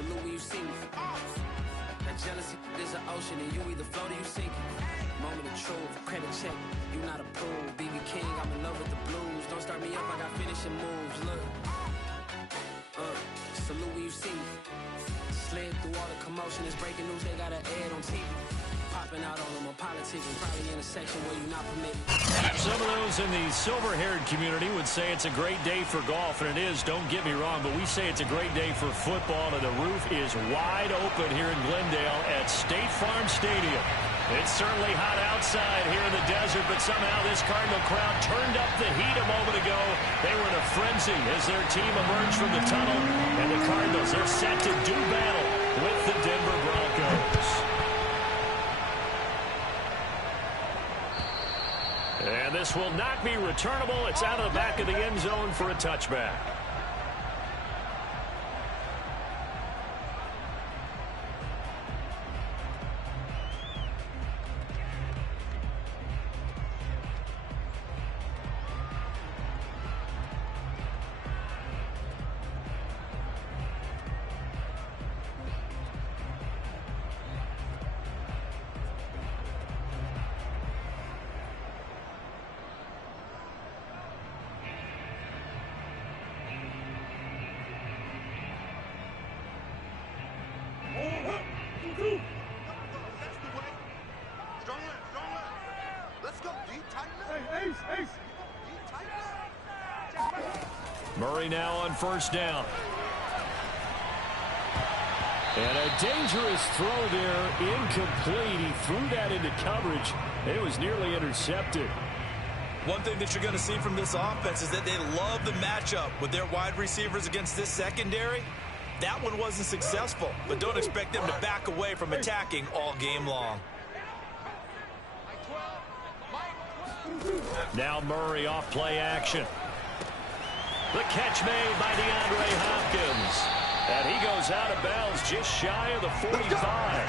salute when you see me. That jealousy is an ocean, and you either float or you sink it. Moment of truth, credit check, you not approved. BB King, I'm in love with the blues. Don't start me up, I got finishing moves. Look, salute when you see me. Slid through all the commotion, it's breaking news, they got an ad on TV. Popping out on them on politics and probably in a section where you're not permitted. Some of those in the silver-haired community would say it's a great day for golf, and it is, don't get me wrong, but we say it's a great day for football, and the roof is wide open here in Glendale at State Farm Stadium. It's certainly hot outside here in the desert, but somehow this Cardinal crowd turned up the heat a moment ago. They were in a frenzy as their team emerged from the tunnel, and the Cardinals, they're set to do battle with the Denver Broncos. And this will not be returnable. It's out of the back of the end zone for a touchback. Murray now on first down. And a dangerous throw there, incomplete. He threw that into coverage. It was nearly intercepted. One thing that you're going to see from this offense is that they love the matchup with their wide receivers against this secondary. That one wasn't successful, but don't expect them to back away from attacking all game long. Now Murray off play action. The catch made by DeAndre Hopkins. And he goes out of bounds just shy of the 45. I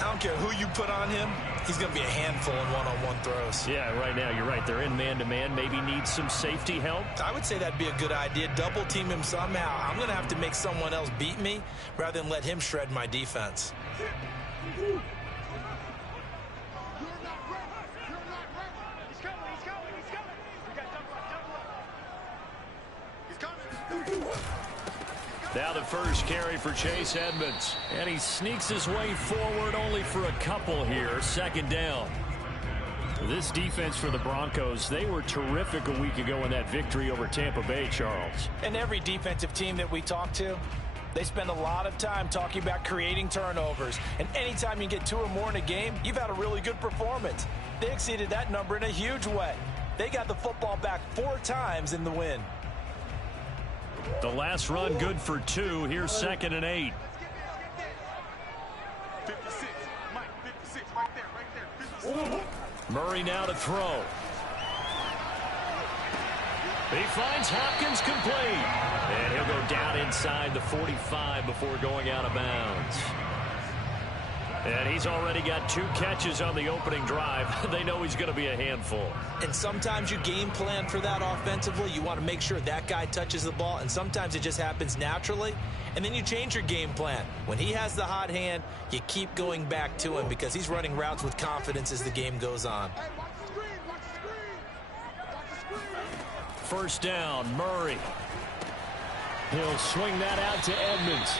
don't care who you put on him. He's going to be a handful in one-on-one throws. Yeah, right now, you're right. They're in man-to-man. Maybe need some safety help. I would say that'd be a good idea. Double team him somehow. I'm going to have to make someone else beat me rather than let him shred my defense. Now the first carry for Chase Edmonds. And he sneaks his way forward only for a couple here. Second down. This defense for the Broncos, they were terrific a week ago in that victory over Tampa Bay, Charles. And every defensive team that we talk to, they spend a lot of time talking about creating turnovers. And anytime you get 2 or more in a game, you've had a really good performance. They exceeded that number in a huge way. They got the football back 4 times in the win. The last run good for 2. Here's 2nd and 8. 56. Mike, 56. Right there. 56. Murray now to throw. He finds Hopkins complete. And he'll go down inside the 45 before going out of bounds. And he's already got 2 catches on the opening drive. They know he's going to be a handful. And sometimes you game plan for that offensively. You want to make sure that guy touches the ball, and sometimes it just happens naturally. And then you change your game plan. When he has the hot hand, you keep going back to him because he's running routes with confidence as the game goes on. First down, Murray. He'll swing that out to Edmonds.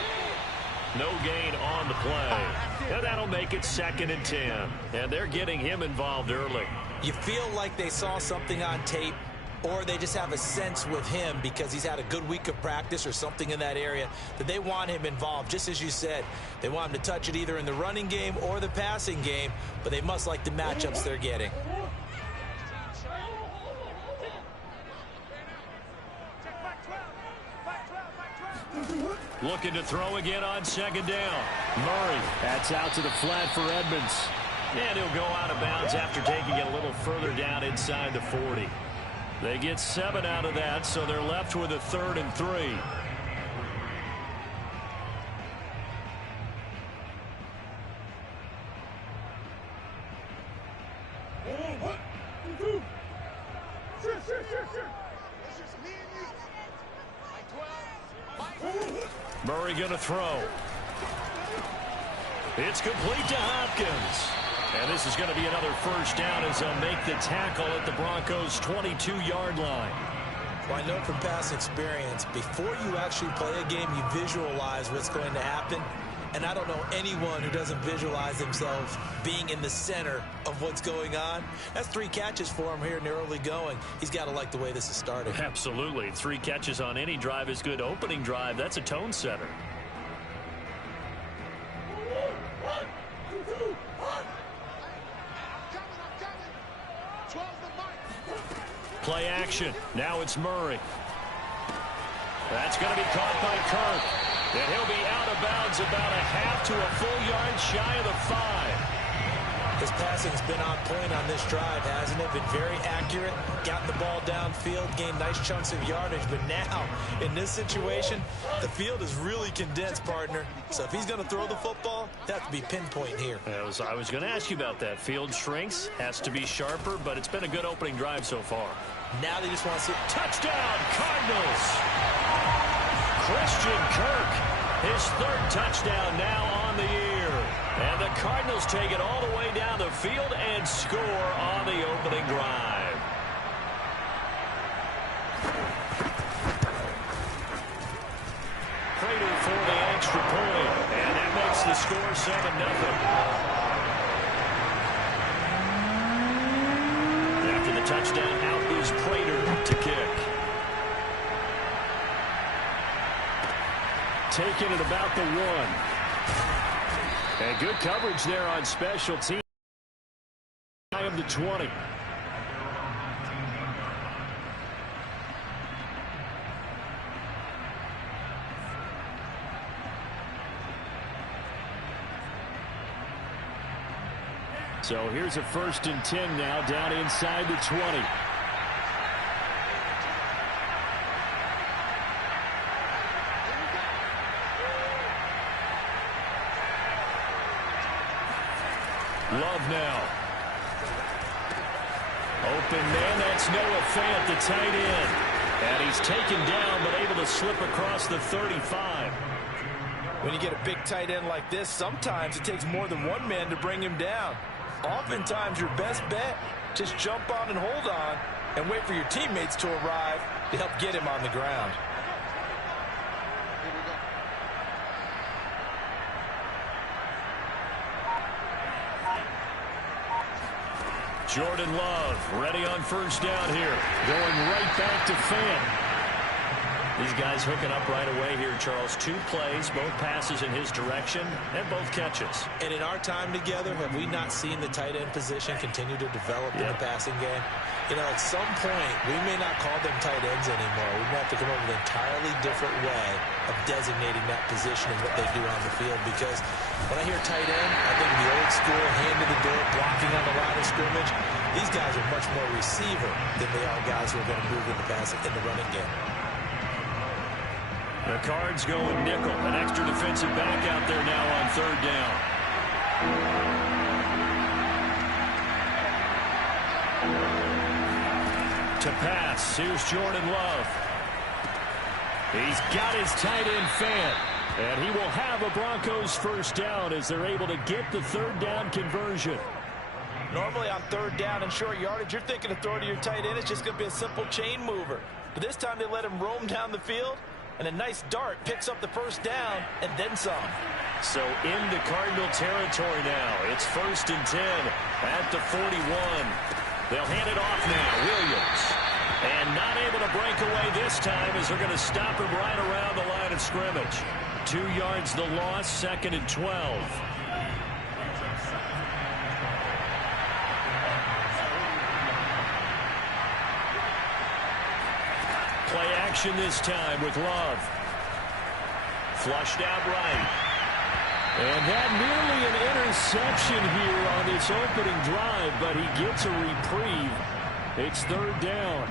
No gain on the play. And that'll make it 2nd and 10. And they're getting him involved early. You feel like they saw something on tape, or they just have a sense with him because he's had a good week of practice or something in that area that they want him involved. Just as you said, they want him to touch it either in the running game or the passing game, but they must like the matchups they're getting. Looking to throw again on 2nd down. Murray, that's out to the flat for Edmonds. And he'll go out of bounds after taking it a little further down inside the 40. They get 7 out of that, so they're left with a 3rd and 3. Murray going to throw. It's complete to Hopkins. And this is going to be another first down as they'll make the tackle at the Broncos' 22-yard line. Well, I know from past experience, before you actually play a game, you visualize what's going to happen. And I don't know anyone who doesn't visualize themselves being in the center of what's going on. That's 3 catches for him here in the early going. He's got to like the way this is starting. Absolutely. 3 catches on any drive is good. Opening drive, that's a tone setter. Play action. Now it's Murray. That's going to be caught by Kirk. And he'll be out of bounds about a half to a full yard shy of the 5. His passing's been on point on this drive, hasn't it? Been very accurate. Gotten the ball downfield, gained nice chunks of yardage. But now, in this situation, the field is really condensed, partner. So if he's going to throw the football, that has to be pinpoint here. I was going to ask you about that. Field shrinks, has to be sharper, but it's been a good opening drive so far. Now they just want to see touchdown, Cardinals! Christian Kirk, his 3rd touchdown now on the year. And the Cardinals take it all the way down the field and score on the opening drive. Prater for the extra point, and that makes the score 7-0. After the touchdown, out is Prater to kick. Taking it about the 1. And good coverage there on special teams. I am the 20. So here's a 1st and 10 now down inside the 20. Love now. Open man, that's Noah Fant, the tight end. And he's taken down, but able to slip across the 35. When you get a big tight end like this, sometimes it takes more than one man to bring him down. Oftentimes, your best bet, just jump on and hold on and wait for your teammates to arrive to help get him on the ground. Jordan Love ready on first down here. Going right back to Fant. These guys hooking up right away here, Charles. 2 plays, both passes in his direction, and both catches. And in our time together, have we not seen the tight end position continue to develop in the passing game? You know, at some point, we may not call them tight ends anymore. We may have to come up with an entirely different way of designating that position and what they do on the field. Because when I hear tight end, I think of the old school, hand in the door, blocking on the line of scrimmage. These guys are much more receiver than they are guys who are going to move in the passing, in the running game. The Cards going nickel. An extra defensive back out there now on 3rd down. To pass. Here's Jordan Love. He's got his tight end Fant. And he will have a Broncos first down as they're able to get the 3rd down conversion. Normally on 3rd down and short yardage, you're thinking of throwing to your tight end. It's just going to be a simple chain mover. But this time they let him roam down the field. And a nice dart picks up the first down and then some. So into Cardinal territory now. It's 1st and 10 at the 41. They'll hand it off now. Williams. And not able to break away this time as they're going to stop him right around the line of scrimmage. 2 yards the loss, 2nd and 12. Play action this time with Love. Flushed out right. And that nearly an interception here on this opening drive, but he gets a reprieve. It's 3rd down.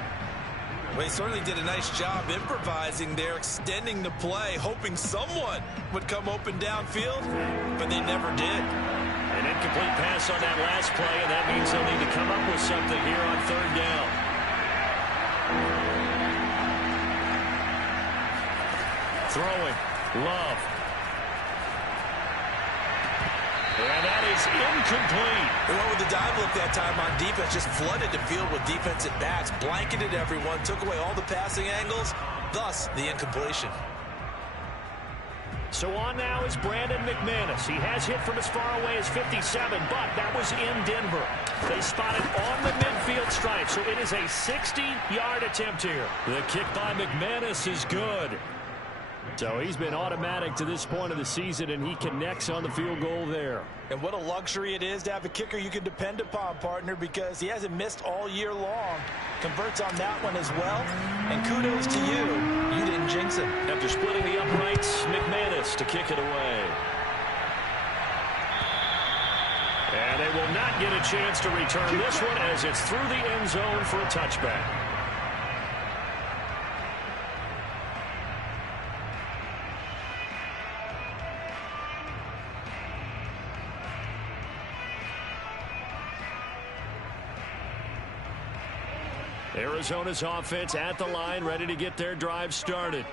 Well, he certainly did a nice job improvising there, extending the play, hoping someone would come open downfield, but they never did. An incomplete pass on that last play, and that means they'll need to come up with something here on 3rd down. Throwing. Love. And that is incomplete. They went with the dive look that time on defense, just flooded the field with defensive backs, blanketed everyone, took away all the passing angles, thus the incompletion. So on now is Brandon McManus. He has hit from as far away as 57, but that was in Denver. They spot it on the midfield stripe, so it is a 60-yard attempt here. The kick by McManus is good. So he's been automatic to this point of the season, and he connects on the field goal there. And what a luxury it is to have a kicker you can depend upon, partner, because he hasn't missed all year long. Converts on that one as well. And kudos to you. You didn't jinx him. After splitting the uprights, McManus to kick it away. And they will not get a chance to return this one as it's through the end zone for a touchback. Arizona's offense at the line, ready to get their drive started.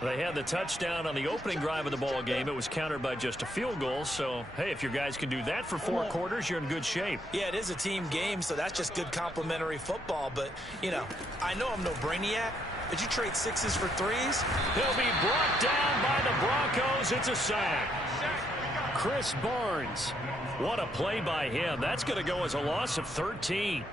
They had the touchdown on the opening drive of the ball game. It was countered by just a field goal. So, hey, if your guys can do that for 4 quarters, you're in good shape. Yeah, it is a team game, so that's just good complimentary football. But, you know, I know I'm no brainiac, but you trade 6s for 3s? He'll be brought down by the Broncos. It's a sack. Chris Barnes. What a play by him. That's going to go as a loss of 13.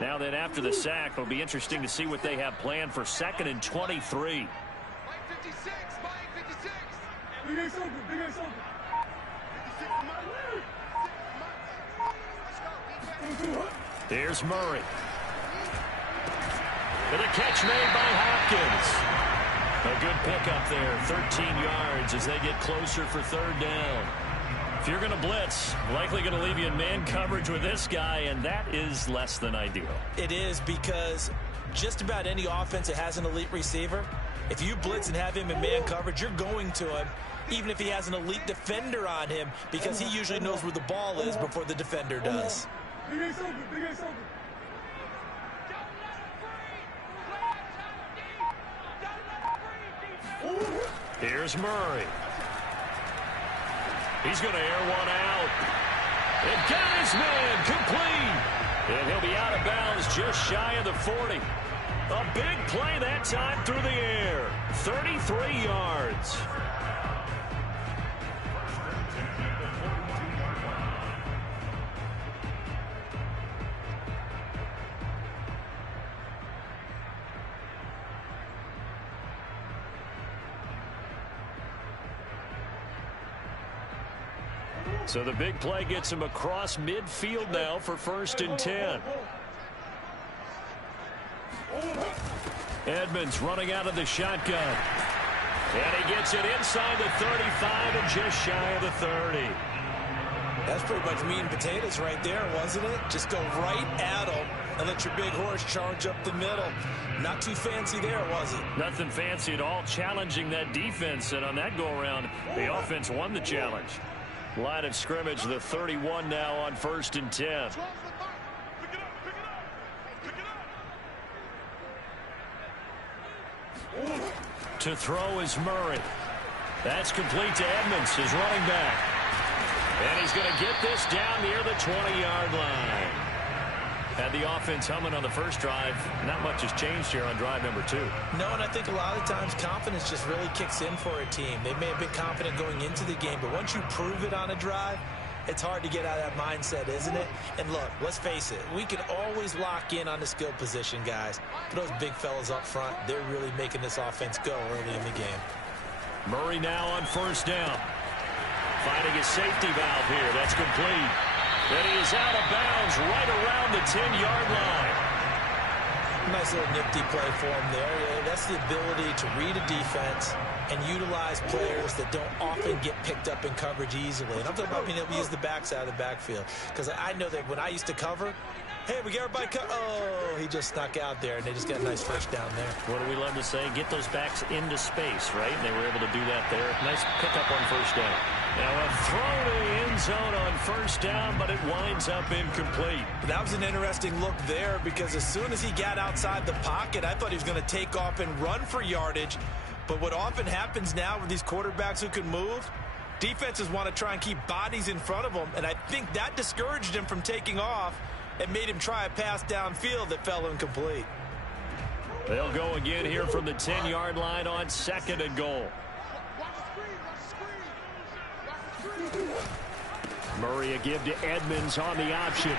Now then, after the sack, it'll be interesting to see what they have planned for 2nd and 23. Here's Murray. With a catch made by Hopkins. A good pickup there, 13 yards as they get closer for 3rd down. If you're going to blitz, likely going to leave you in man coverage with this guy, and that is less than ideal. It is, because just about any offense that has an elite receiver, if you blitz and have him in man coverage, you're going to him, even if he has an elite defender on him, because he usually knows where the ball is before the defender does. Here's Murray. He's going to air one out. And got his man complete. And he'll be out of bounds just shy of the 40. A big play that time through the air. 33 yards. So the big play gets him across midfield now for 1st and 10. Edmonds running out of the shotgun. And he gets it inside the 35 and just shy of the 30. That's pretty much meat and potatoes right there, wasn't it? Just go right at him and let your big horse charge up the middle. Not too fancy there, was it? Nothing fancy at all, challenging that defense. And on that go-around, the offense won the challenge. Line of scrimmage, the 31 now on 1st and 10. To throw is Murray. That's complete to Edmonds, his running back. And he's going to get this down near the 20-yard line. Had the offense humming on the first drive. Not much has changed here on drive number 2. No, and I think a lot of times confidence just really kicks in for a team. They may have been confident going into the game, but once you prove it on a drive, it's hard to get out of that mindset, isn't it? And look, let's face it, we can always lock in on the skill position, guys. But those big fellas up front, they're really making this offense go early in the game. Murray now on 1st down. Finding his safety valve here. That's complete. And he is out of bounds right around the 10-yard line. Nice little nifty play for him there. That's the ability to read a defense and utilize players that don't often get picked up in coverage easily. And I'm talking about being able to use the backs out of the backfield. Because I know that when I used to cover, Hey, we got everybody cut. Oh, he just snuck out there, and they just got a nice first down there. What do we love to say? Get those backs into space, right? And they were able to do that there. Nice pickup on first down. Now a throw to the end zone on first down, but it winds up incomplete. That was an interesting look there because as soon as he got outside the pocket, I thought he was going to take off and run for yardage. But what often happens now with these quarterbacks who can move, defenses want to try and keep bodies in front of them, and I think that discouraged him from taking off and made him try a pass downfield that fell incomplete. They'll go again here from the 10-yard line on 2nd and goal. Murray a give to Edmonds on the option.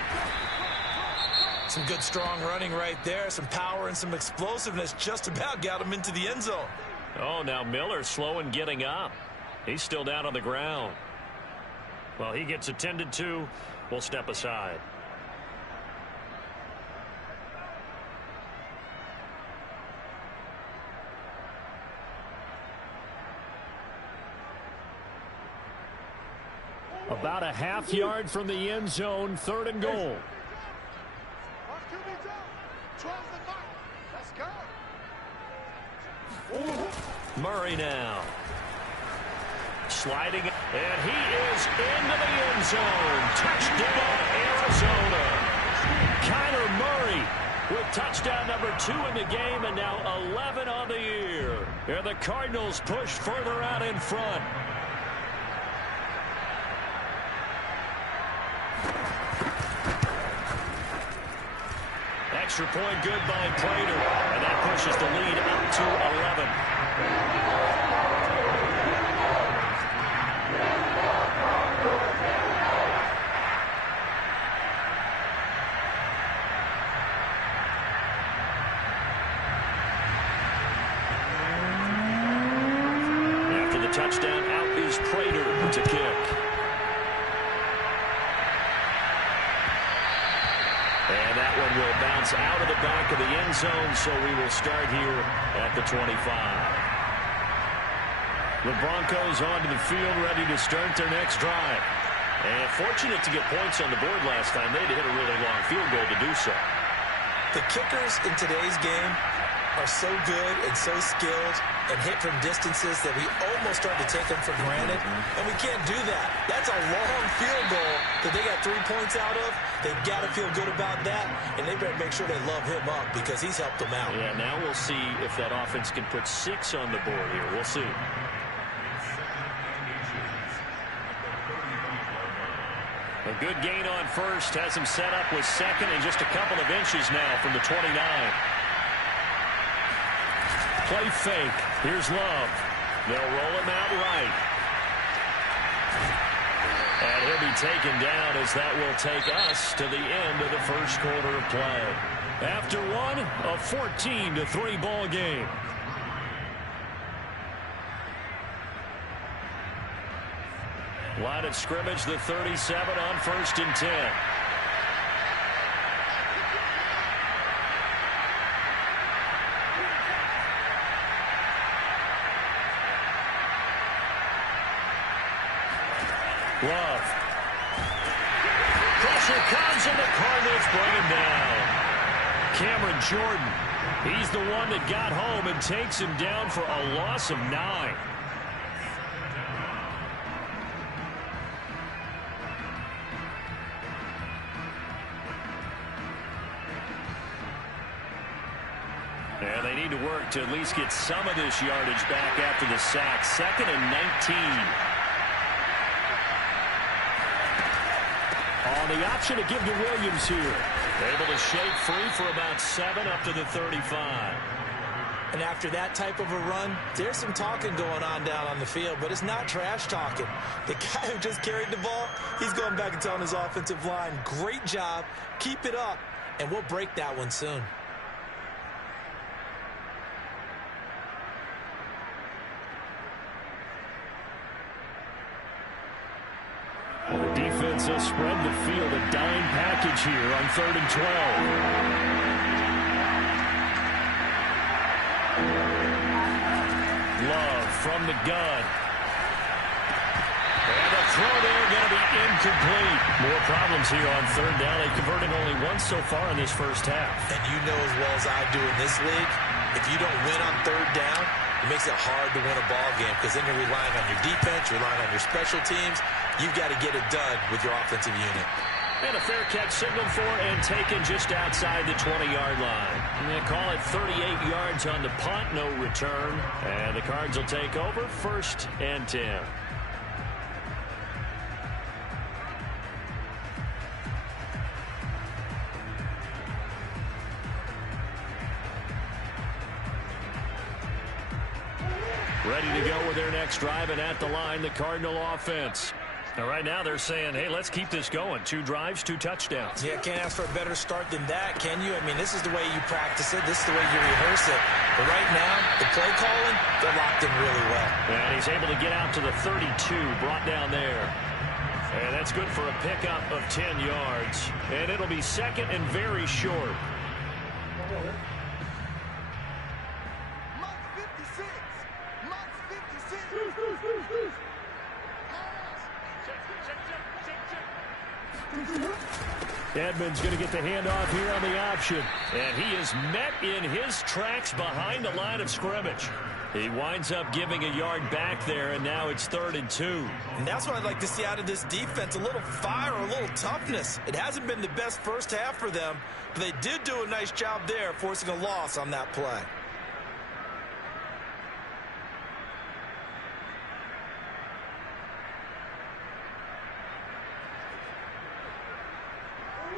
Some good strong running right there. Some power and some explosiveness just about got him into the end zone. Oh, now Miller slow in getting up. He's still down on the ground. Well, he gets attended to. We'll step aside. About a half yard from the end zone, 3rd and goal. Murray now. Sliding, and he is into the end zone. Touchdown, Arizona. Kyler Murray with touchdown number 2 in the game, and now 11 on the year. And the Cardinals push further out in front. Extra point good by Prater, and that pushes the lead up to 11. After the touchdown, out is Prater to kick. And that one will bounce out of the back of the end zone, so we will start here at the 25. The Broncos onto the field, ready to start their next drive. And fortunate to get points on the board last time. They had to hit a really long field goal to do so. The kickers in today's game are so good and so skilled and hit from distances that we almost start to take them for granted, and we can't do that. That's a long field goal that they got 3 points out of. They've got to feel good about that, and they better make sure they love him up because he's helped them out. Yeah, now we'll see if that offense can put 6 on the board here. We'll see. A good gain on first has him set up with 2nd and just a couple of inches now from the 29. Play fake. Here's Love. They'll roll him out right. And he'll be taken down as that will take us to the end of the first quarter of play. After one, a 14-3 ball game. Line of scrimmage, the 37 on 1st and 10. Love. Pressure comes and the Cardinals bring him down. Cameron Jordan. He's the one that got home and takes him down for a loss of 9. And they need to work to at least get some of this yardage back after the sack. 2nd and 19. On the option to give to Williams here. Able to shake free for about 7 up to the 35. And after that type of a run, there's some talking going on down on the field, but it's not trash talking. The guy who just carried the ball, he's going back and telling his offensive line, great job, keep it up, and we'll break that one soon. The defense will spread the field, a dime package here on 3rd and 12. Love from the gun. And the throw there going to be incomplete. More problems here on third down. They've converted only once so far in this first half. And you know as well as I do in this league, if you don't win on third down, it makes it hard to win a ball game because then you're relying on your defense, you're relying on your special teams. You've got to get it done with your offensive unit. And a fair catch signaled for and taken just outside the 20-yard line. And they call it 38 yards on the punt, no return. And the Cards will take over, 1st and 10. Ready to go with their next drive, and at the line, the Cardinal offense. Now, right now, they're saying, hey, let's keep this going. 2 drives, 2 touchdowns. Yeah, can't ask for a better start than that, can you? I mean, this is the way you practice it. This is the way you rehearse it. But right now, the play calling, they're locked in really well. And he's able to get out to the 32, brought down there. And that's good for a pickup of 10 yards. And it'll be second and very short. Edmonds going to get the handoff here on the option. And he is met in his tracks behind the line of scrimmage. He winds up giving a yard back there, and now it's 3rd and 2. And that's what I'd like to see out of this defense, a little fire, a little toughness. It hasn't been the best first half for them, but they did do a nice job there, forcing a loss on that play.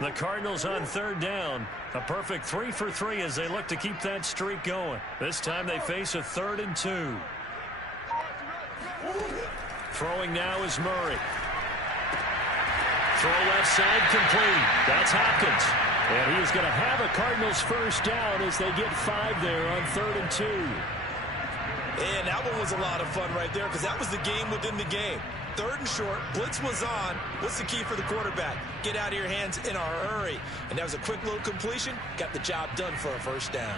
The Cardinals on 3rd down. A perfect 3 for 3 as they look to keep that streak going. This time they face a 3rd and 2. Throwing now is Murray. Throw left side complete. That's Hopkins. And he is going to have a Cardinals first down as they get 5 there on 3rd and 2. And that one was a lot of fun right there because that was the game within the game. 3rd and short, blitz was on. What's the key for the quarterback? Get out of your hands in a hurry. And that was a quick little completion. Got the job done for a first down.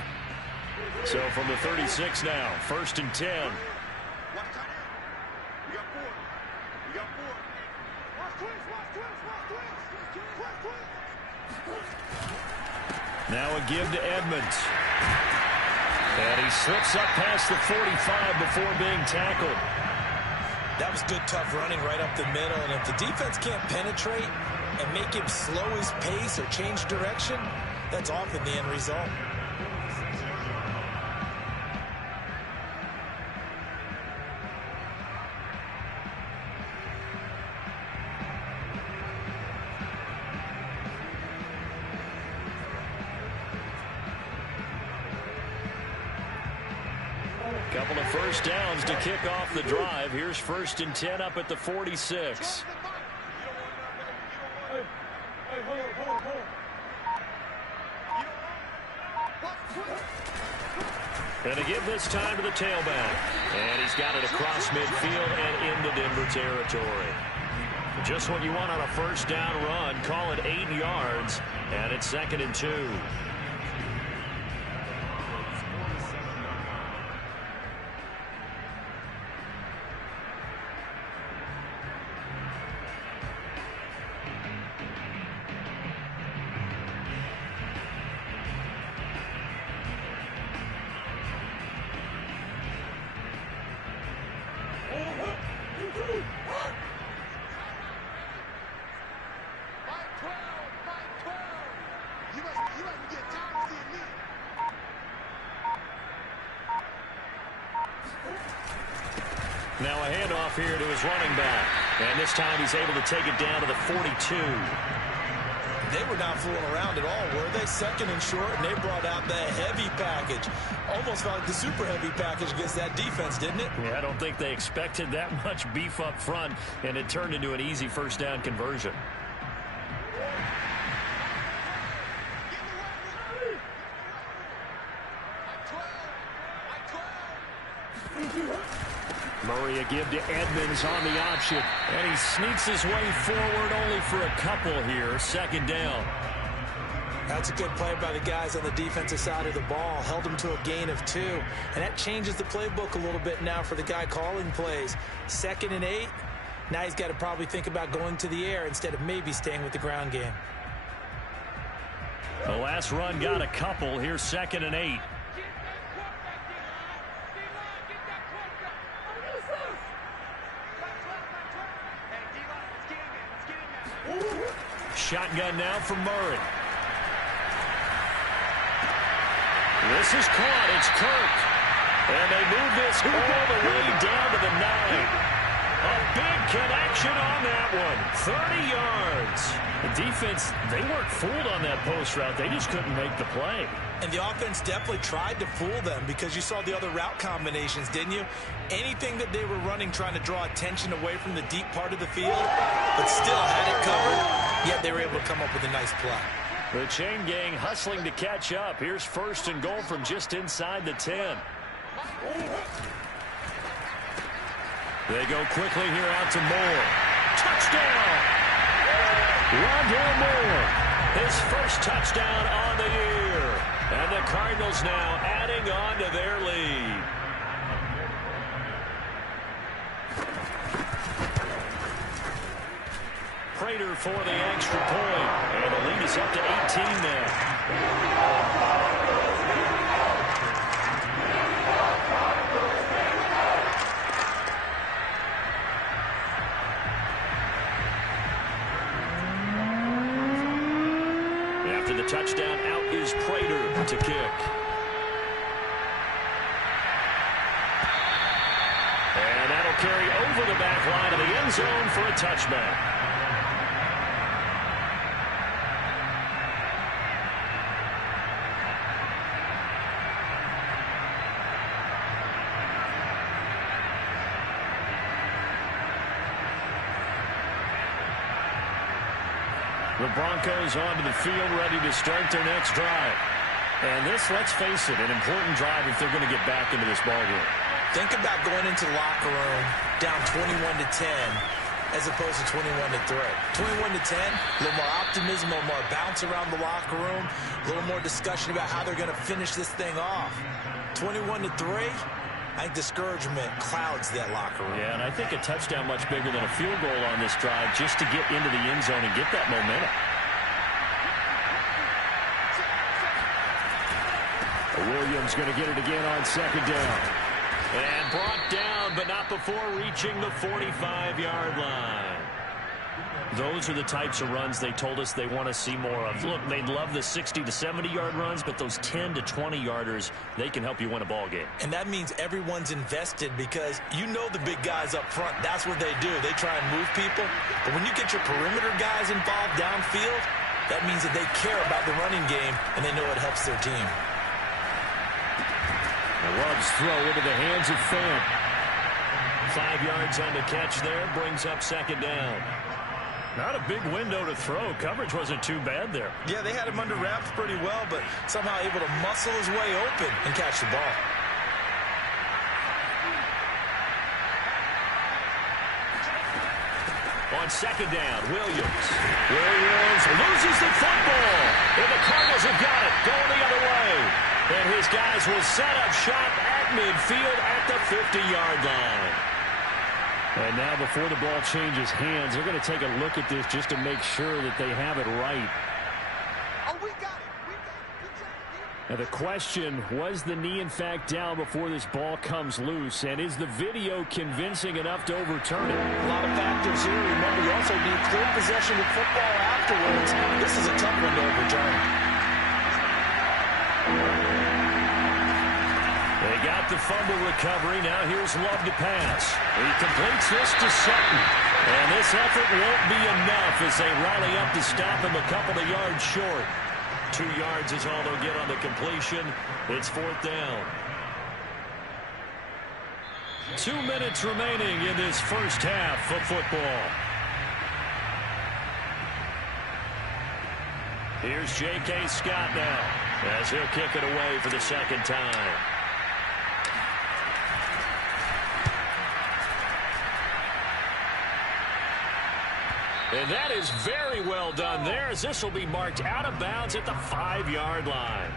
So from the 36 now, 1st and 10. Watch tight end. We got 4. We got 4. Watch twins, watch twins, watch twins. Now a give to Edmonds. And he slips up past the 45 before being tackled. That was good, tough running right up the middle. And if the defense can't penetrate and make him slow his pace or change direction, that's often the end result. Couple of first downs to kick off the drive. Here's 1st and 10 up at the 46. And a give this time to the tailback. And he's got it across midfield and into Denver territory. Just what you want on a first down run. Call it 8 yards. And it's 2nd and 2. Now a handoff here to his running back. And this time he's able to take it down to the 42. They were not fooling around at all, were they? 2nd and short, and they brought out the heavy package. Almost felt like the super heavy package against that defense, didn't it? Yeah, I don't think they expected that much beef up front, and it turned into an easy first down conversion. Murray a give to Edmonds on the option. And he sneaks his way forward only for a couple here. 2nd down. That's a good play by the guys on the defensive side of the ball. Held them to a gain of 2. And that changes the playbook a little bit now for the guy calling plays. 2nd and 8. Now he's got to probably think about going to the air instead of maybe staying with the ground game. The last run got a couple. Here's 2nd and 8. Shotgun now for Murray. This is caught. It's Kirk. And they move this all the way down to the 9. A big connection on that one. 30 yards. The defense, they weren't fooled on that post route. They just couldn't make the play. And the offense definitely tried to fool them because you saw the other route combinations, didn't you? Anything that they were running trying to draw attention away from the deep part of the field, but still had it covered, yet they were able to come up with a nice play. The chain gang hustling to catch up. Here's 1st and goal from just inside the 10. They go quickly here out to Moore. Touchdown! Rondale Moore, his first touchdown on the year. And the Cardinals now adding on to their lead. Prater for the extra point. And the lead is up to 18 now. After the touchdown, out is Prater to kick. And that'll carry over the back line of the end zone for a touchback. The Broncos onto the field, ready to start their next drive. And this, let's face it, an important drive if they're going to get back into this ballgame. Think about going into the locker room down 21-10 as opposed to 21-3. 21-10, a little more optimism, a little more bounce around the locker room, a little more discussion about how they're going to finish this thing off. 21-3, I think discouragement clouds that locker room. Yeah, and I think a touchdown much bigger than a field goal on this drive just to get into the end zone and get that momentum. Williams going to get it again on 2nd down. And brought down, but not before reaching the 45-yard line. Those are the types of runs they told us they want to see more of. Look, they'd love the 60 to 70-yard runs, but those 10 to 20-yarders, they can help you win a ball game. And that means everyone's invested because you know the big guys up front, that's what they do. They try and move people. But when you get your perimeter guys involved downfield, that means that they care about the running game and they know it helps their team. Love's throw into the hands of Fant. 5 yards on the catch there, brings up 2nd down. Not a big window to throw. Coverage wasn't too bad there. Yeah, they had him under wraps pretty well, but somehow able to muscle his way open and catch the ball. On 2nd down, Williams. Williams loses the football. And the Cardinals have got it, going the other way. And his guys will set up shop at midfield at the 50-yard line. And now before the ball changes hands, they're going to take a look at this just to make sure that they have it right. Oh, we got it. We got it. Good job. Now the question, was the knee in fact down before this ball comes loose? And is the video convincing enough to overturn it? A lot of factors here. Remember, you also need clear possession of football afterwards. This is a tough one to overturn. They got the fumble recovery. Now here's Love to pass. He completes this to Sutton. And this effort won't be enough as they rally up to stop him a couple of yards short. 2 yards is all they'll get on the completion. It's 4th down. 2 minutes remaining in this first half of football. Here's J.K. Scott now as he'll kick it away for the 2nd time. And that is very well done there, as this will be marked out of bounds at the 5-yard line.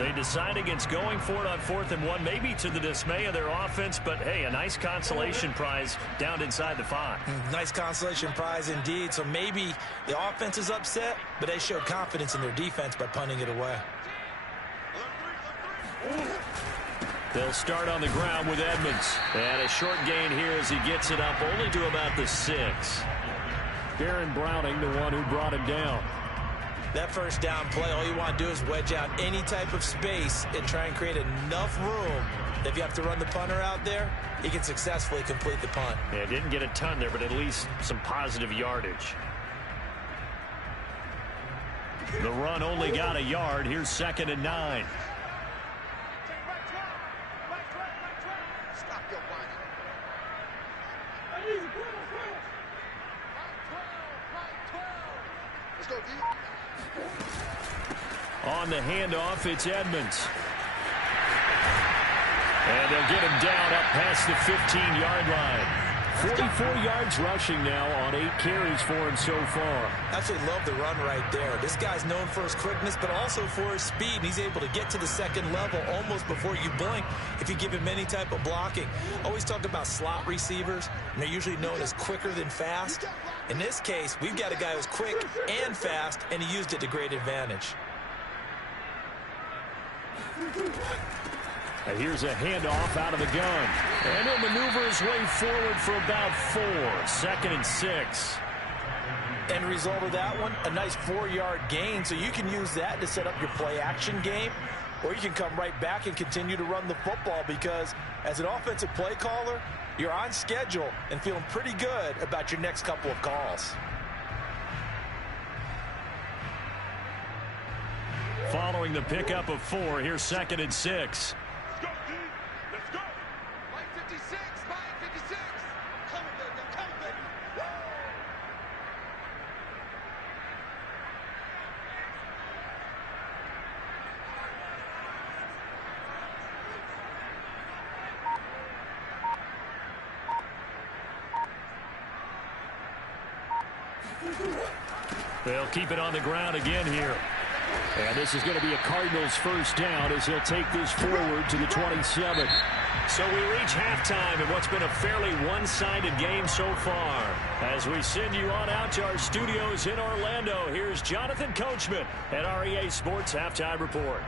They decide against going for it on 4th and 1, maybe to the dismay of their offense, but hey, a nice consolation prize down inside the 5. Nice consolation prize indeed. So maybe the offense is upset, but they showed confidence in their defense by punting it away. They'll start on the ground with Edmonds. And a short gain here as he gets it up only to about the 6. Darren Browning, the one who brought him down. That first down play, all you want to do is wedge out any type of space and try and create enough room that if you have to run the punter out there, he can successfully complete the punt. Yeah, didn't get a ton there, but at least some positive yardage. The run only got a yard. Here's 2nd and 9. On the handoff, it's Edmonds. And they'll get him down up past the 15-yard line. 44 yards rushing now on 8 carries for him so far. Absolutely love the run right there. This guy's known for his quickness, but also for his speed. And he's able to get to the second level almost before you blink if you give him any type of blocking. Always talk about slot receivers, and they're usually known as quicker than fast. In this case, we've got a guy who's quick and fast, and he used it to great advantage. And here's a handoff out of the gun. And he'll maneuver his way forward for about 4. 2nd and 6. End result of that one, a nice 4-yard gain. So you can use that to set up your play-action game, or you can come right back and continue to run the football because as an offensive play caller, you're on schedule and feeling pretty good about your next couple of calls. Following the pickup of 4, here's 2nd and 6. Let's go, D. Let's go. Mike 56, Mike 56. Come on, baby. Come on, baby. Woo! They'll keep it on the ground again here. And this is going to be a Cardinals first down as he'll take this forward to the 27. So we reach halftime in what's been a fairly one-sided game so far. As we send you on out to our studios in Orlando, here's Jonathan Coachman at REA Sports Halftime Report.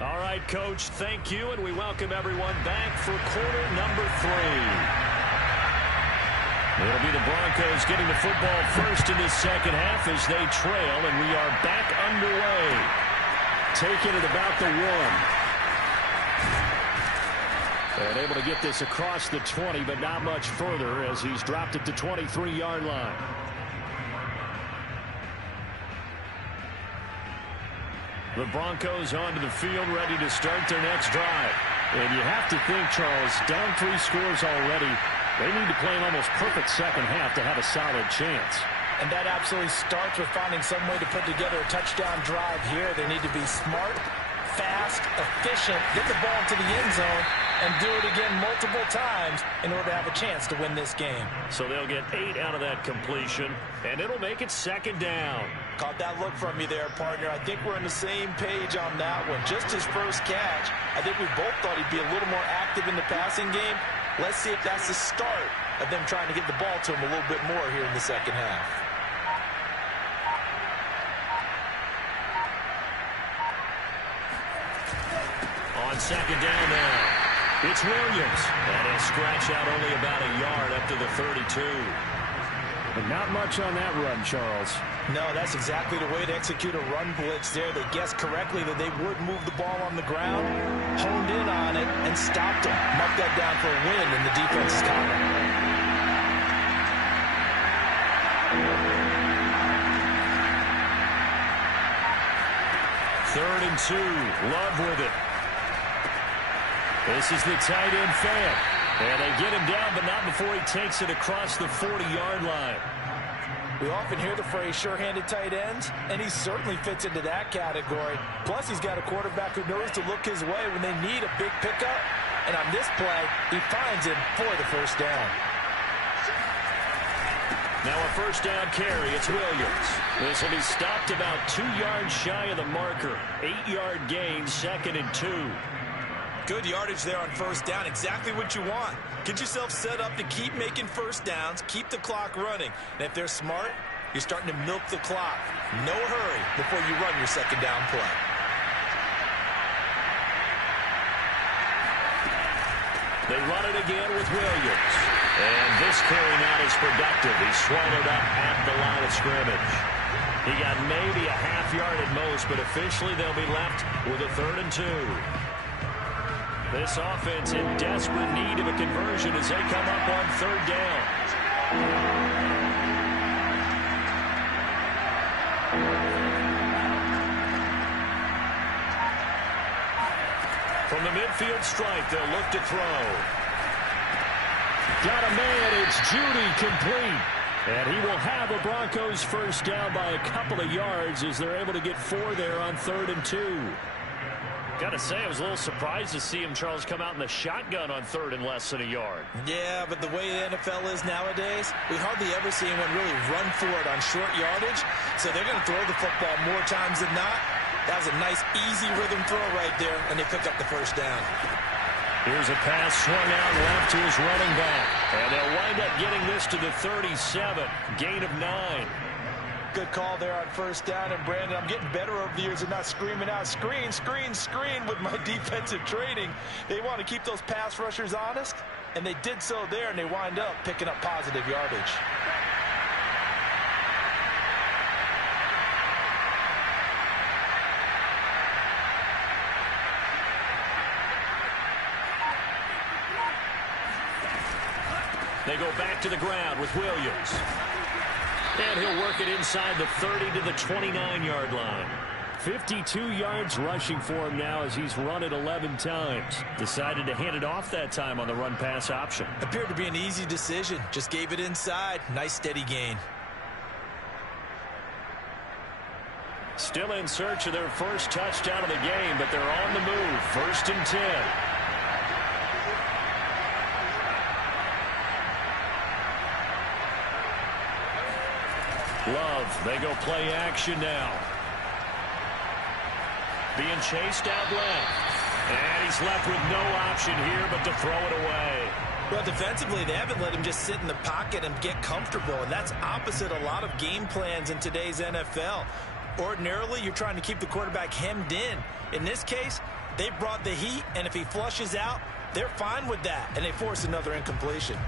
All right, Coach, thank you, and we welcome everyone back for quarter number 3. It'll be the Broncos getting the football first in this second half as they trail, and we are back underway. Taking it about the 1. And able to get this across the 20, but not much further as he's dropped it to 23-yard line. The Broncos onto the field, ready to start their next drive. And you have to think, Charles, down 3 scores already. They need to play an almost perfect second half to have a solid chance. And that absolutely starts with finding some way to put together a touchdown drive here. They need to be smart, fast, efficient, get the ball into the end zone, and do it again multiple times in order to have a chance to win this game. So they'll get 8 out of that completion, and it'll make it second down. Caught that look from you there, partner. I think we're on the same page on that one. Just his first catch, I think we both thought he'd be a little more active in the passing game. Let's see if that's the start of them trying to get the ball to him a little bit more here in the second half. On second down now, it's Williams. And he'll scratch out only about a yard up to the 32. But not much on that run, Charles. No, that's exactly the way to execute a run blitz there. They guessed correctly that they would move the ball on the ground, honed in on it, and stopped them. Marked that down for a win in the defense's column. Third and 2. Love with it. This is the tight end fan. And they get him down, but not before he takes it across the 40-yard line. We often hear the phrase sure-handed tight ends, and he certainly fits into that category. Plus, he's got a quarterback who knows to look his way when they need a big pickup. And on this play, he finds him for the first down. Now a first down carry. It's Williams. This will be stopped about 2 yards shy of the marker. 8-yard gain, 2nd and 2. Good yardage there on first down. Exactly what you want. Get yourself set up to keep making first downs, keep the clock running. And if they're smart, you're starting to milk the clock. No hurry before you run your second down play. They run it again with Williams. And this carry not as productive. He's swallowed up at the line of scrimmage. He got maybe a half yard at most, but officially they'll be left with a 3rd and 2. This offense in desperate need of a conversion as they come up on 3rd down. From the midfield stripe, they'll look to throw. Got a man, it's Judy, complete. And he will have a Broncos first down by a couple of yards as they're able to get 4 there on 3rd and 2. Got to say, I was a little surprised to see him, Charles, come out in the shotgun on 3rd and less than a yard. Yeah, but the way the NFL is nowadays, we hardly ever see anyone really run for it on short yardage. So they're going to throw the football more times than not. That was a nice, easy rhythm throw right there, and they pick up the first down. Here's a pass swung out left to his running back. And they'll wind up getting this to the 37. Gain of 9. Good call there on first down. And, Brandon, I'm getting better over the years and not screaming out, screen, screen, screen with my defensive training. They want to keep those pass rushers honest, and they did so there, and they wind up picking up positive yardage. They go back to the ground with Williams. And he'll work it inside the 30 to the 29-yard line. 52 yards rushing for him now as he's run it 11 times. Decided to hand it off that time on the run-pass option. Appeared to be an easy decision. Just gave it inside. Nice, steady gain. Still in search of their first touchdown of the game, but they're on the move. 1st and 10. Love, they go play action now. Being chased out left. And he's left with no option here but to throw it away. Well, defensively, they haven't let him just sit in the pocket and get comfortable, and that's opposite a lot of game plans in today's NFL. Ordinarily, you're trying to keep the quarterback hemmed in. In this case, they brought the heat, and if he flushes out, they're fine with that, and they force another incompletion.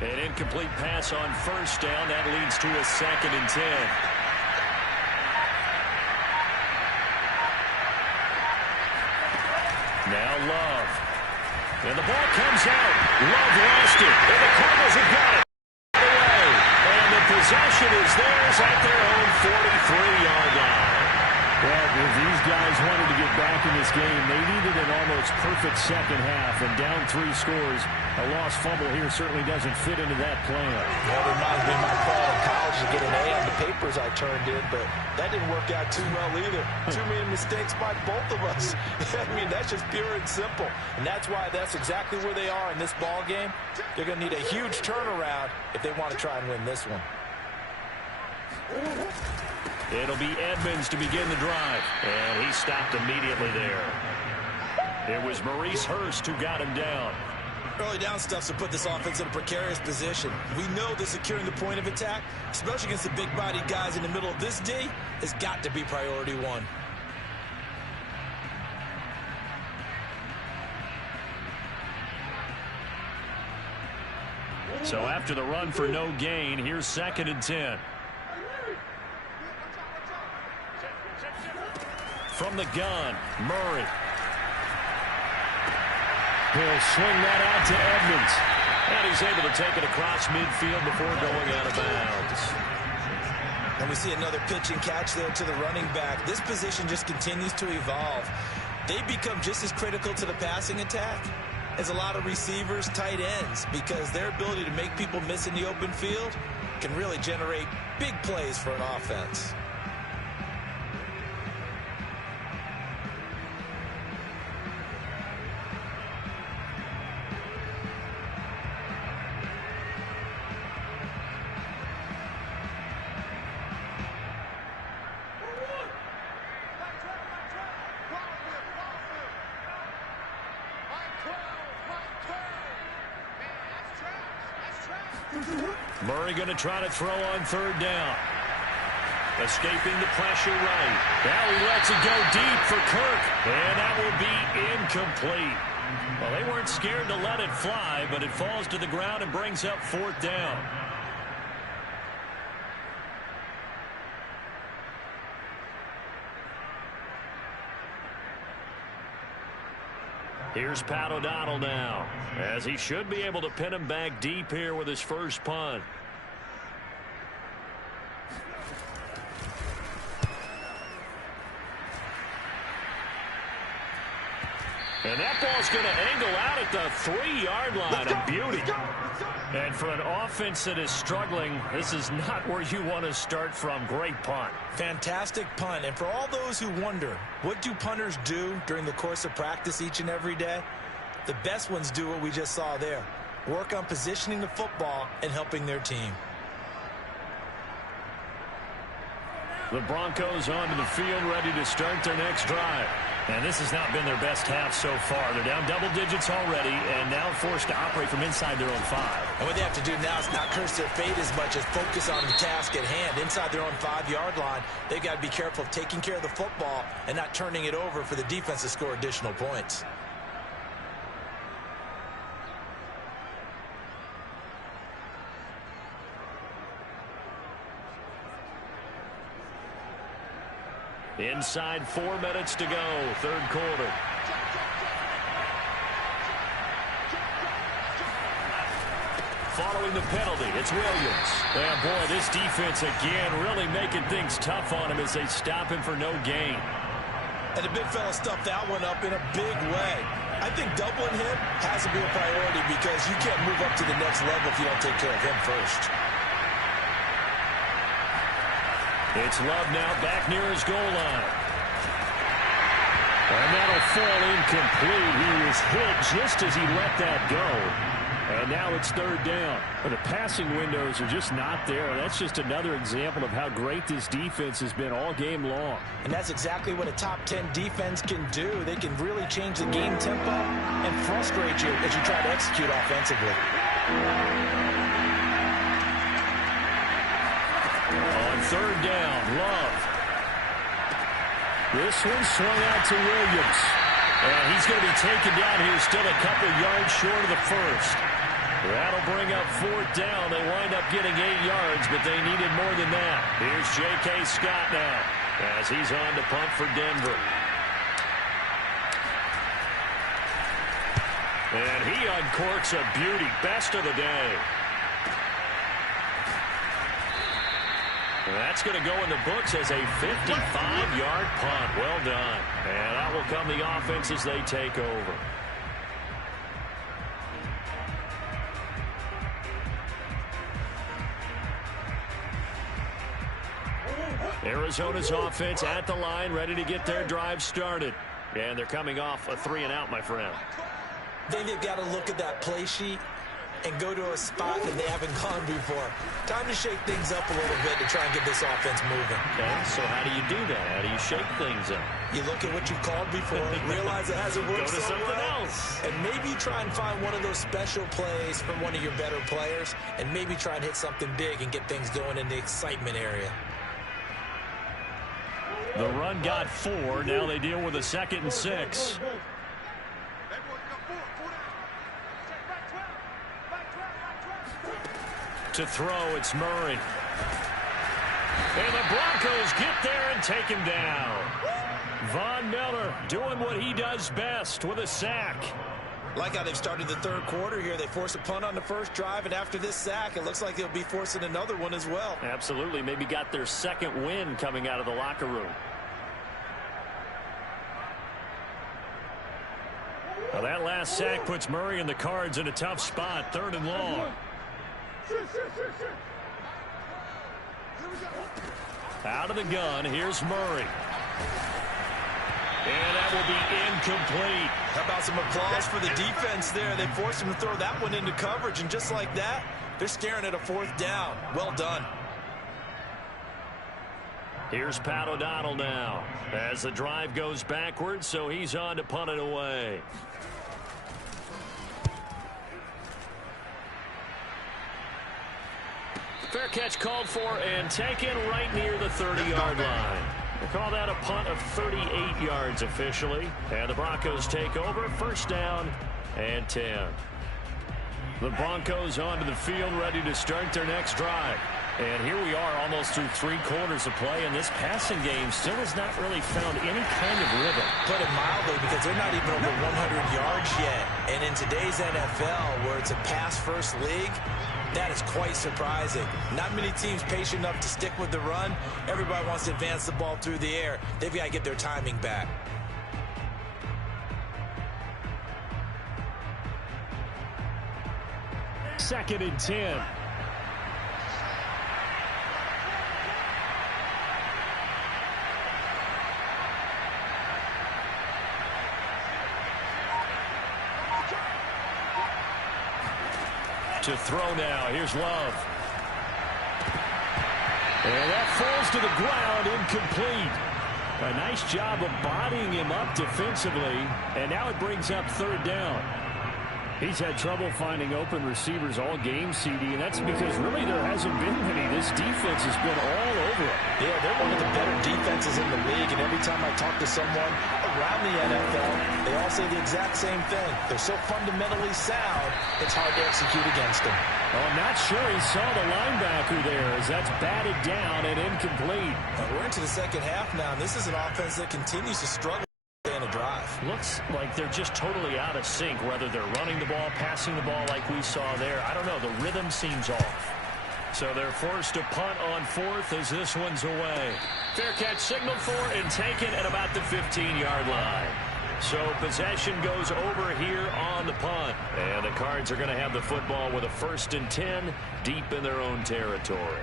An incomplete pass on first down. That leads to a 2nd and 10. Now Love. And the ball comes out. Love lost it. And the Cardinals have got it. And the possession is theirs at their own 43-yard line. Well, if these guys wanted to get back in this game, they needed an almost perfect second half. And down 3 scores, a lost fumble here certainly doesn't fit into that plan. Well, it reminds me of my plan in college to get an A on the papers I turned in, but that didn't work out too well either. Too many mistakes by both of us. I mean, that's just pure and simple. And that's why that's exactly where they are in this ball game. They're going to need a huge turnaround if they want to try and win this one. It'll be Edmonds to begin the drive. And he stopped immediately there. It was Maurice Hurst who got him down. Early down stuff's to put this offense in a precarious position. We know that securing the point of attack, especially against the big-bodied guys in the middle of this D, has got to be priority 1. So after the run for no gain, here's 2nd and 10. From the gun, Murray. He'll swing that out to Edmonds. And he's able to take it across midfield before going out of bounds. And we see another pitch and catch there to the running back. This position just continues to evolve. they become just as critical to the passing attack as a lot of receivers, tight ends, because their ability to make people miss in the open field can really generate big plays for an offense. Murray going to try to throw on third down. Escaping the pressure right. Now he lets it go deep for Kirk. And that will be incomplete. Well, they weren't scared to let it fly, but it falls to the ground and brings up fourth down. Here's Pat O'Donnell now, as he should be able to pin him back deep here with his first punt. And that ball's going to angle out at the 3-yard line. A beauty. And for an offense that is struggling, this is not where you want to start from. Great punt. Fantastic punt. And for all those who wonder, what do punters do during the course of practice each and every day? The best ones do what we just saw there. Work on positioning the football and helping their team. The Broncos onto the field, ready to start their next drive. And this has not been their best half so far. They're down double digits already and now forced to operate from inside their own 5. And what they have to do now is not curse their fate as much as focus on the task at hand. Inside their own 5-yard line, they've got to be careful of taking care of the football and not turning it over for the defense to score additional points. Inside 4 minutes to go, third quarter. Following the penalty, it's Williams. Yeah, boy, this defense again really making things tough on him as they stop him for no gain. And the big fella stuffed that one up in a big way. I think doubling him has to be a priority because you can't move up to the next level if you don't take care of him first. It's Love now back near his goal line. And that'll fall incomplete. He was hit just as he let that go. And now it's third down. But the passing windows are just not there. That's just another example of how great this defense has been all game long. And that's exactly what a top 10 defense can do. They can really change the game tempo and frustrate you as you try to execute offensively. On third down, Love. This one swung out to Williams. And he's going to be taken down here, still a couple yards short of the first. That'll bring up fourth down. They wind up getting 8 yards, but they needed more than that. Here's J.K. Scott now as he's on to punt for Denver. And he uncorks a beauty. Best of the day. That's going to go in the books as a 55-yard punt. Well done. And that will come the offense as they take over. Arizona's offense at the line, ready to get their drive started. And they're coming off a 3-and-out, my friend. They've got to look at that play sheet and go to a spot that they haven't gone before. Time to shake things up a little bit to try and get this offense moving. Okay, so how do you do that? How do you shake things up? You look at what you've called before, realize it hasn't worked Go to something else. And maybe try and find one of those special plays from one of your better players, and maybe try and hit something big and get things going in the excitement area. The run got 4. Now they deal with a 2nd and 6. To throw, it's Murray. And the Broncos get there and take him down. Von Miller doing what he does best with a sack. Like how they've started the third quarter here. They force a punt on the first drive, and after this sack, it looks like they'll be forcing another one as well. Absolutely. Maybe got their second win coming out of the locker room. Well, that last sack puts Murray and the Cards in a tough spot. 3rd and long. Out of the gun, here's Murray. And that will be incomplete. How about some applause for the defense there? They forced him to throw that one into coverage, and just like that, they're staring at a 4th down. Well done. Here's Pat O'Donnell now as the drive goes backwards, so he's on to punt it away. Fair catch called for and taken right near the 30-yard line. They call that a punt of 38 yards officially. And the Broncos take over. 1st down and 10. The Broncos onto the field ready to start their next drive. And here we are almost through 3 quarters of play, and this passing game still has not really found any kind of rhythm. Put it mildly, because they're not even over 100 yards yet. And in today's NFL, where it's a pass-first league, that is quite surprising. Not many teams patient enough to stick with the run. Everybody wants to advance the ball through the air. They've got to get their timing back. Second and 10. To throw now. Here's Love. And that falls to the ground, incomplete. A nice job of bodying him up defensively. And now it brings up 3rd down. He's had trouble finding open receivers all game, CD, and that's because really there hasn't been many. This defense has been all over him. Yeah, they're one of the better defenses in the league, and every time I talk to someone around the NFL, they all say the exact same thing. They're so fundamentally sound, it's hard to execute against them. Oh, I'm not sure he saw the linebacker there as that's batted down and incomplete. We're into the second half now, and this is an offense that continues to struggle in a drive. Looks like they're just totally out of sync, whether they're running the ball, passing the ball like we saw there. I don't know. The rhythm seems off. So they're forced to punt on 4th as this one's away. Fair catch signaled for and taken at about the 15-yard line. So possession goes over here on the punt. And the Cards are going to have the football with a 1st and 10 deep in their own territory.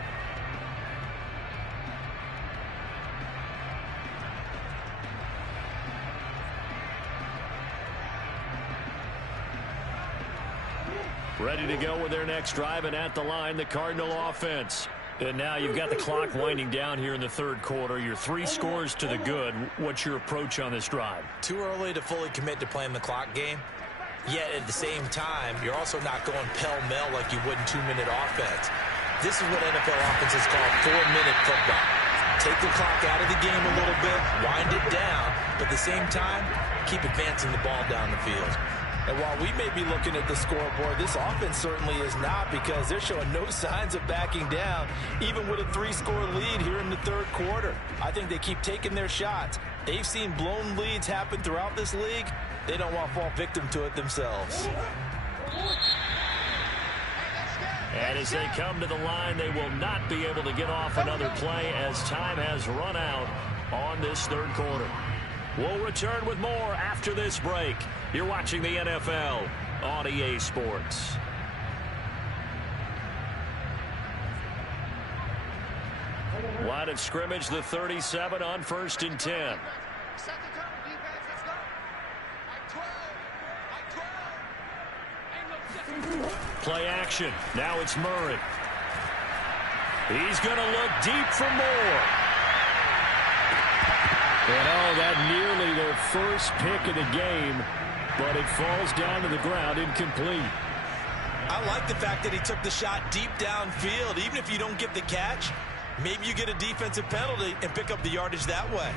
Ready to go with their next drive, and at the line, the Cardinal offense. And now you've got the clock winding down here in the 3rd quarter. You're 3 scores to the good. What's your approach on this drive? Too early to fully commit to playing the clock game. Yet at the same time, you're also not going pell-mell like you would in 2-minute offense. This is what NFL offenses call 4-minute football. Take the clock out of the game a little bit, wind it down, but at the same time, keep advancing the ball down the field. And while we may be looking at the scoreboard, this offense certainly is not, because they're showing no signs of backing down, even with a 3-score lead here in the 3rd quarter. I think they keep taking their shots. They've seen blown leads happen throughout this league. They don't want to fall victim to it themselves. And as they come to the line, they will not be able to get off another play as time has run out on this 3rd quarter. We'll return with more after this break. You're watching the NFL on EA Sports. Line of scrimmage, the 37 on 1st and 10. Play action. Now it's Murray. He's going to look deep for more. And that nearly their first pick of the game, but it falls down to the ground incomplete. I like the fact that he took the shot deep downfield. Even if you don't get the catch, maybe you get a defensive penalty and pick up the yardage that way.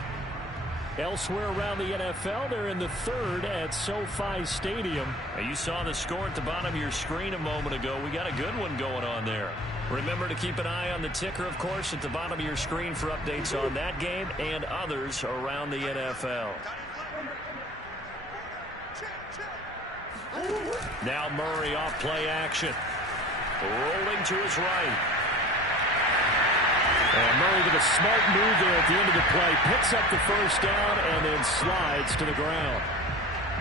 Elsewhere around the NFL, they're in the 3rd at SoFi Stadium. You saw the score at the bottom of your screen a moment ago. We got a good one going on there. Remember to keep an eye on the ticker, of course, at the bottom of your screen for updates on that game and others around the NFL. Now Murray off play action. Rolling to his right. And Murray with a smart move there at the end of the play. Picks up the 1st down and then slides to the ground.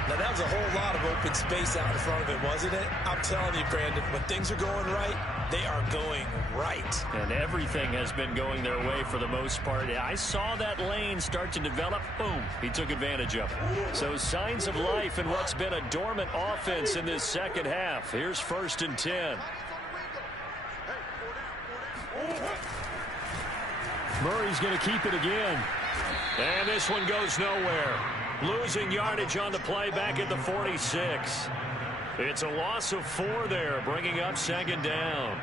Now, that was a whole lot of open space out in front of him, wasn't it? I'm telling you, Brandon, when things are going right, they are going right. And everything has been going their way for the most part. I saw that lane start to develop. Boom. He took advantage of it. So signs of life in what's been a dormant offense in this second half. Here's 1st and 10. Murray's going to keep it again. And this one goes nowhere. Losing yardage on the play back at the 46. It's a loss of 4 there, bringing up 2nd down.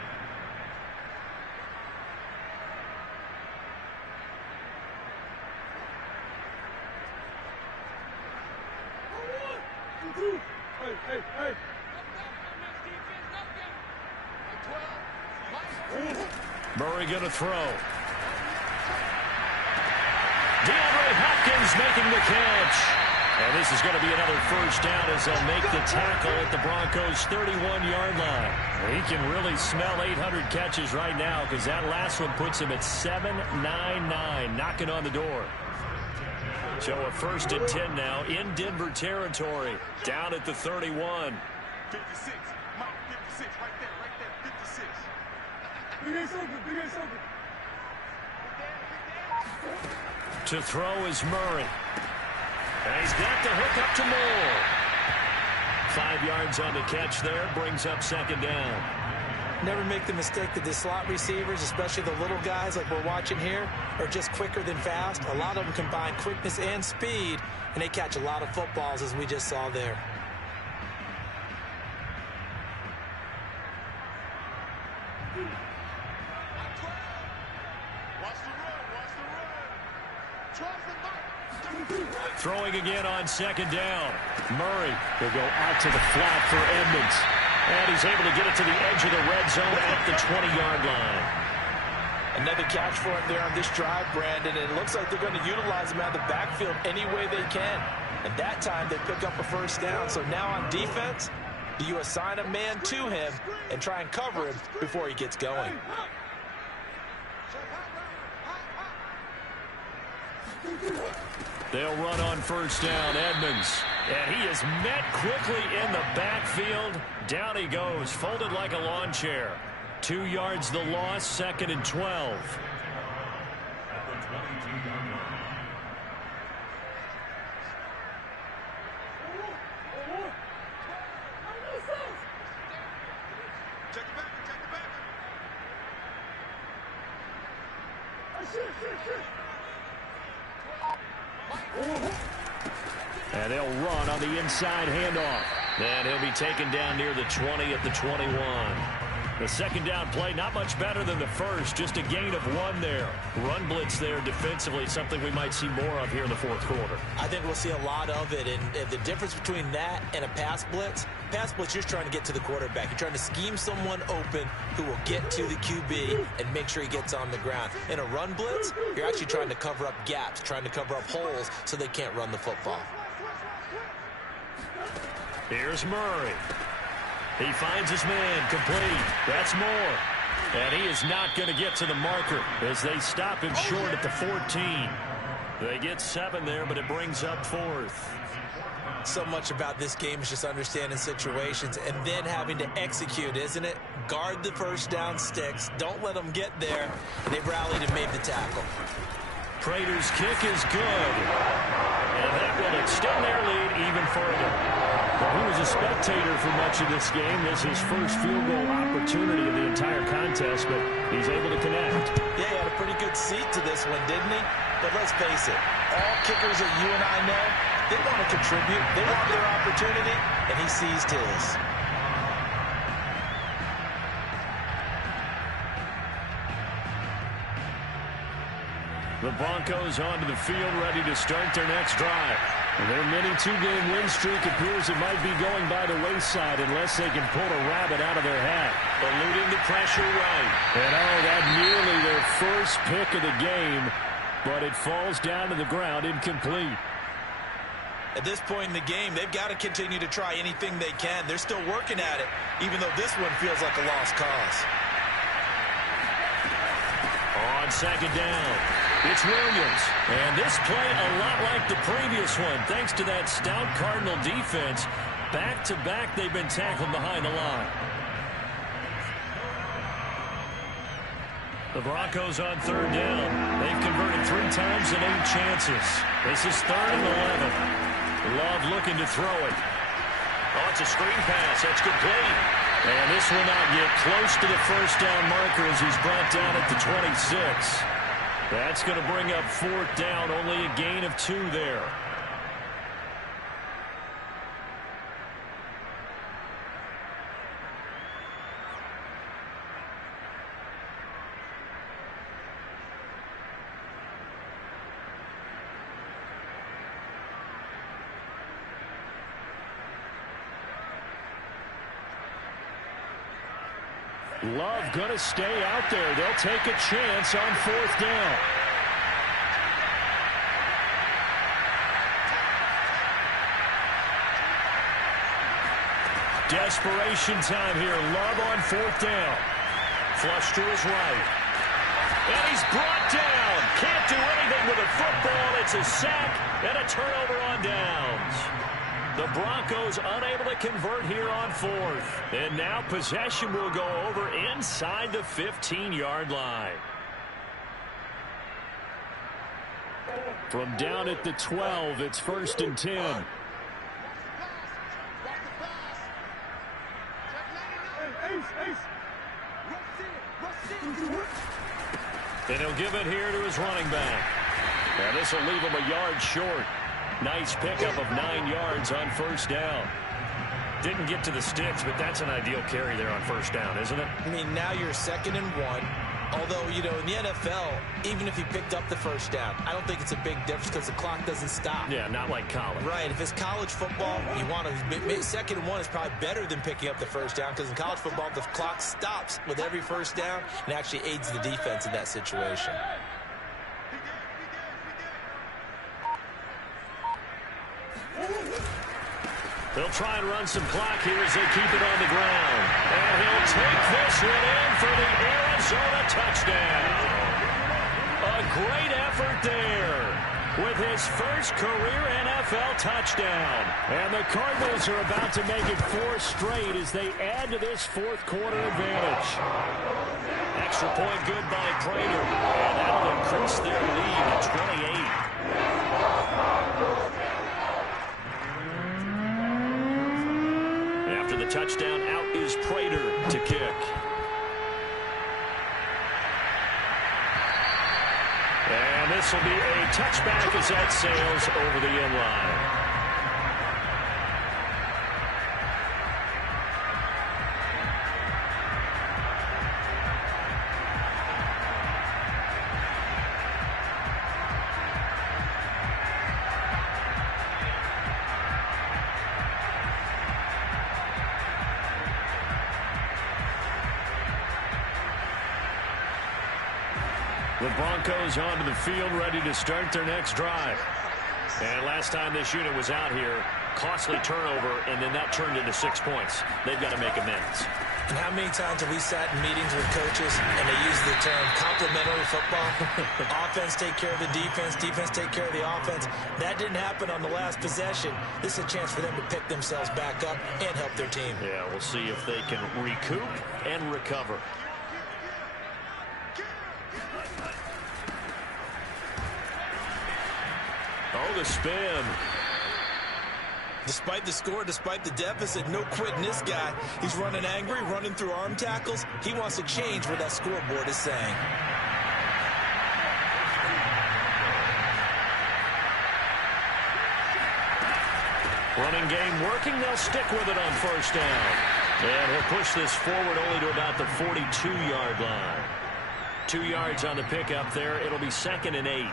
Murray going to throw. DeAndre Hopkins making the catch. And this is going to be another 1st down as they'll make the tackle at the Broncos' 31-yard line. He can really smell 800 catches right now because that last one puts him at 799, knocking on the door. So a 1st and 10 now in Denver territory, down at the 31. 56, Mike, 56, right there, 56. To throw is Murray. And he's got the hook up to Moore. 5 yards on the catch there, brings up 2nd down. Never make the mistake that the slot receivers, especially the little guys like we're watching here, are just quicker than fast. A lot of them combine quickness and speed, and they catch a lot of footballs, as we just saw there. Throwing again on 2nd down. Murray will go out to the flat for Edmonds. And he's able to get it to the edge of the red zone at the 20-yard line. Another catch for him there on this drive, Brandon. And it looks like they're going to utilize him out of the backfield any way they can. And that time they pick up a 1st down. So now on defense, do you assign a man to him and try and cover him before he gets going? They'll run on 1st down, Edmonds. And he is met quickly in the backfield. Down he goes, folded like a lawn chair. 2 yards the loss, 2nd and 12. And they'll run on the inside handoff. And he'll be taken down near the 20 at the 21. The 2nd down play, not much better than the first, just a gain of 1 there. Run blitz there defensively, something we might see more of here in the 4th quarter. I think we'll see a lot of it, and the difference between that and a pass blitz, you're just trying to get to the quarterback. You're trying to scheme someone open who will get to the QB and make sure he gets on the ground. In a run blitz, you're actually trying to cover up gaps, trying to cover up holes so they can't run the football. Here's Murray. He finds his man, complete. That's Moore. And he is not going to get to the marker as they stop him short at the 14. They get 7 there, but it brings up 4th. So much about this game is just understanding situations and then having to execute, isn't it? Guard the 1st down sticks. Don't let them get there. And they've rallied and made the tackle. Prater's kick is good. And that will extend their lead even further. Well, he was a spectator for much of this game. This is his first field goal opportunity of the entire contest, but he's able to connect. Yeah, he had a pretty good seat to this one, didn't he? But let's face it, all kickers that you and I know, they want to contribute. They want their opportunity, and he seized his. The Broncos onto the field, ready to start their next drive. And their mini 2-game win streak appears it might be going by the wayside unless they can pull a rabbit out of their hat. Eluding the pressure right. And that nearly their first pick of the game, but it falls down to the ground incomplete. At this point in the game, they've got to continue to try anything they can. They're still working at it, even though this one feels like a lost cause. On 2nd down. It's Williams. And this play a lot like the previous one. Thanks to that stout Cardinal defense, back-to-back they've been tackled behind the line. The Broncos on third down. They've converted 3 times in 8 chances. This is 3rd and 11. Love looking to throw it. Oh, it's a screen pass. That's complete. And this will not get close to the first down marker as he's brought down at the 26. That's going to bring up 4th down. Only a gain of 2 there. Love going to stay out there. They'll take a chance on 4th down. Desperation time here. Love on 4th down. Flush to his right. And he's brought down. Can't do anything with a football. It's a sack and a turnover on downs. The Broncos unable to convert here on 4th. And now possession will go over inside the 15-yard line. From down at the 12, it's 1st and 10. And he'll give it here to his running back. And this will leave him a yard short. Nice pickup of 9 yards on 1st down. Didn't get to the sticks, but that's an ideal carry there on 1st down, isn't it? I mean, now you're 2nd and 1. Although, you know, in the NFL, even if he picked up the 1st down, I don't think it's a big difference because the clock doesn't stop. Yeah, not like college. Right. If it's college football, you want to 2nd and 1 is probably better than picking up the 1st down because in college football, the clock stops with every 1st down and actually aids the defense in that situation. They'll try and run some clock here as they keep it on the ground. And he'll take this one in for the Arizona touchdown. A great effort there with his first career NFL touchdown. And the Cardinals are about to make it 4 straight as they add to this 4th quarter advantage. Extra point good by Prater. And that'll increase their lead to 28. After the touchdown, out is Prater to kick. And this will be a touchback as that sails over the end line. The Broncos onto the field, ready to start their next drive. And last time this unit was out here, costly turnover, and then that turned into 6 points. They've got to make amends. And how many times have we sat in meetings with coaches and they use the term complementary football? Offense take care of the defense, defense take care of the offense. That didn't happen on the last possession. This is a chance for them to pick themselves back up and help their team. Yeah, we'll see if they can recoup and recover. Oh, the spin. Despite the score, despite the deficit, no quitting this guy. He's running angry, running through arm tackles. He wants to change what that scoreboard is saying. Running game working. They'll stick with it on 1st down. And he'll push this forward only to about the 42-yard line. 2 yards on the pickup there. It'll be 2nd and 8.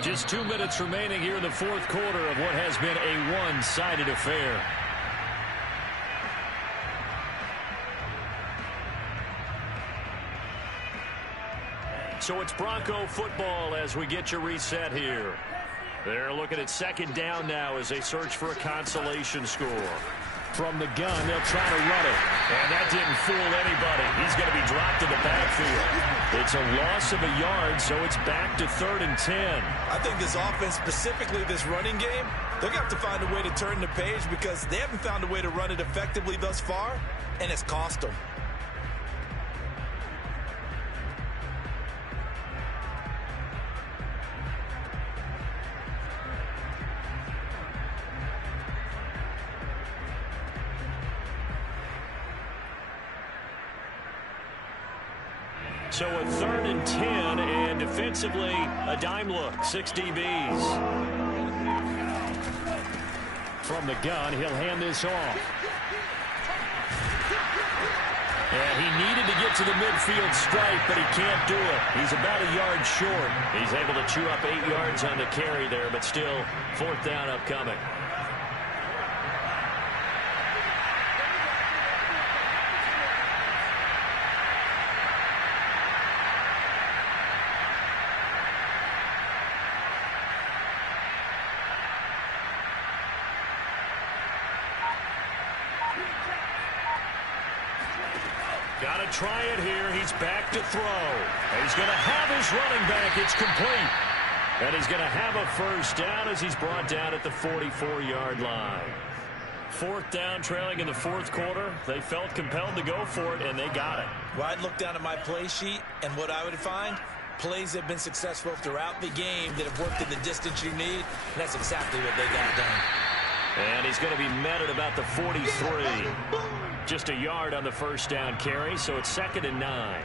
Just 2 minutes remaining here in the 4th quarter of what has been a one-sided affair. So it's Bronco football as we get you reset here. They're looking at 2nd down now as they search for a consolation score. From the gun, they'll try to run it. And that didn't fool anybody. He's going to be dropped in the backfield. It's a loss of a yard, so it's back to 3rd and 10. I think this offense, specifically this running game, they're going to have to find a way to turn the page because they haven't found a way to run it effectively thus far, and it's cost them. So a 3rd and 10, and defensively, a dime look, 6 DBs. From the gun, he'll hand this off. And he needed to get to the midfield stripe, but he can't do it. He's about a yard short. He's able to chew up 8 yards on the carry there, but still 4th down upcoming. Got to try it here. He's back to throw. And he's going to have his running back. It's complete. And he's going to have a 1st down as he's brought down at the 44-yard line. 4th down, trailing in the 4th quarter. They felt compelled to go for it, and they got it. Well, I'd look down at my play sheet, and what I would find, plays that have been successful throughout the game that have worked in the distance you need, and that's exactly what they got done. And he's going to be met at about the 43. Just a yard on the 1st down carry, so it's 2nd and 9.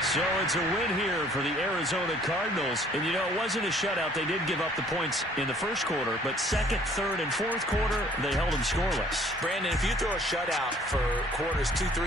So it's a win here for the Arizona Cardinals. And, you know, it wasn't a shutout. They did give up the points in the 1st quarter, but 2nd, 3rd, and 4th quarter, they held them scoreless. Brandon, if you throw a shutout for quarters 2, 3,